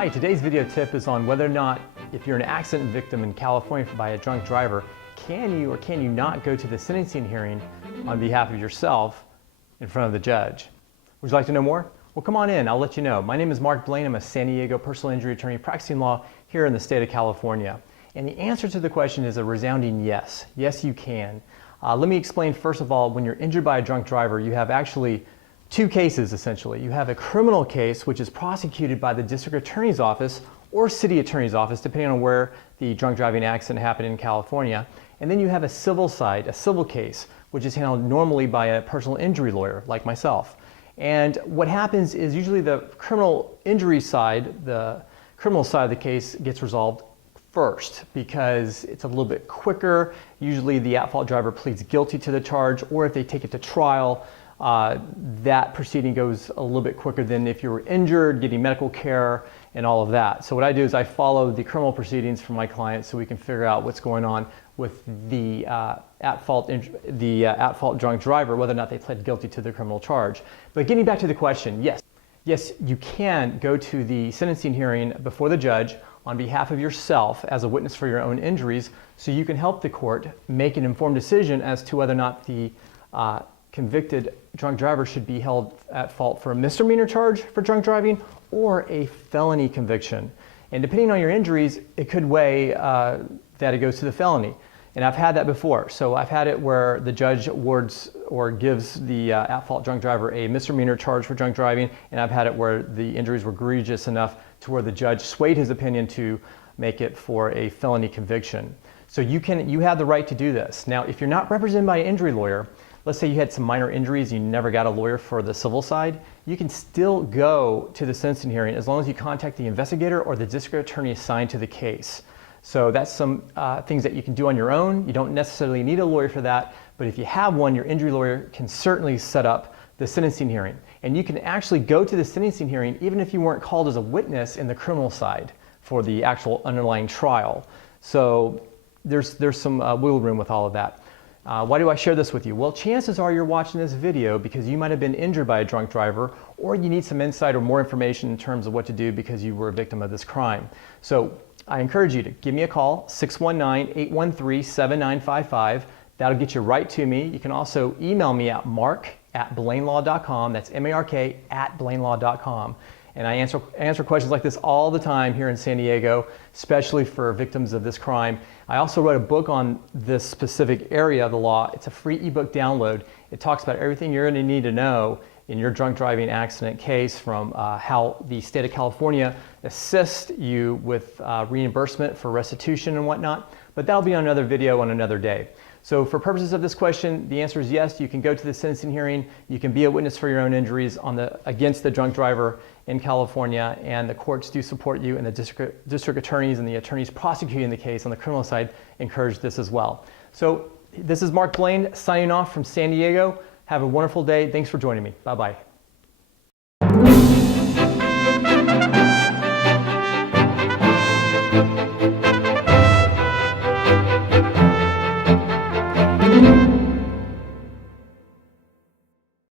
Hi, today's video tip is on whether or not, if you're an accident victim in California by a drunk driver, can you or can you not go to the sentencing hearing on behalf of yourself in front of the judge? Would you like to know more? Well, come on in, I'll let you know. My name is Blane. I'm a San Diego personal injury attorney practicing law here in the state of California. And the answer to the question is a resounding yes. Yes, you can. Let me explain first of all, when you're injured by a drunk driver, you have actually two cases essentially. You have a criminal case which is prosecuted by the district attorney's office or city attorney's office, depending on where the drunk driving accident happened in California. And then you have a civil side, a civil case, which is handled normally by a personal injury lawyer like myself. And what happens is usually the criminal injury side, the criminal side of the case gets resolved first because it's a little bit quicker. Usually the at-fault driver pleads guilty to the charge, or if they take it to trial, that proceeding goes a little bit quicker than if you were injured, getting medical care and all of that. So what I do is I follow the criminal proceedings for my clients so we can figure out what's going on with the at-fault drunk driver, whether or not they pled guilty to the criminal charge. But getting back to the question, yes, you can go to the sentencing hearing before the judge on behalf of yourself as a witness for your own injuries, so you can help the court make an informed decision as to whether or not the convicted drunk driver should be held at fault for a misdemeanor charge for drunk driving or a felony conviction. And depending on your injuries, it could weigh that it goes to the felony. And I've had that before. So I've had it where the judge awards or gives the at-fault drunk driver a misdemeanor charge for drunk driving, and I've had it where the injuries were egregious enough to where the judge swayed his opinion to make it for a felony conviction. So you have the right to do this. Now, if you're not represented by an injury lawyer, let's say you had some minor injuries, you never got a lawyer for the civil side, you can still go to the sentencing hearing as long as you contact the investigator or the district attorney assigned to the case. So that's some things that you can do on your own. You don't necessarily need a lawyer for that, but if you have one, your injury lawyer can certainly set up the sentencing hearing. And you can actually go to the sentencing hearing even if you weren't called as a witness in the criminal side for the actual underlying trial. So there's some wiggle room with all of that. Why do I share this with you? Well, chances are you're watching this video because you might have been injured by a drunk driver, or you need some insight or more information in terms of what to do because you were a victim of this crime. So I encourage you to give me a call, 619-813-7955. That'll get you right to me. You can also email me at mark@blanelaw.com. That's MARK@blanelaw.com. And I answer questions like this all the time here in San Diego, especially for victims of this crime. I also wrote a book on this specific area of the law. It's a free ebook download. It talks about everything you're going to need to know in your drunk driving accident case, from how the state of California assists you with reimbursement for restitution and whatnot. But that'll be on another video on another day. So for purposes of this question, the answer is yes, you can go to the sentencing hearing. You can be a witness for your own injuries against the drunk driver in California, and the courts do support you, and the district attorneys and the attorneys prosecuting the case on the criminal side encourage this as well. So this is Blane signing off from San Diego. Have a wonderful day. Thanks for joining me. Bye-bye.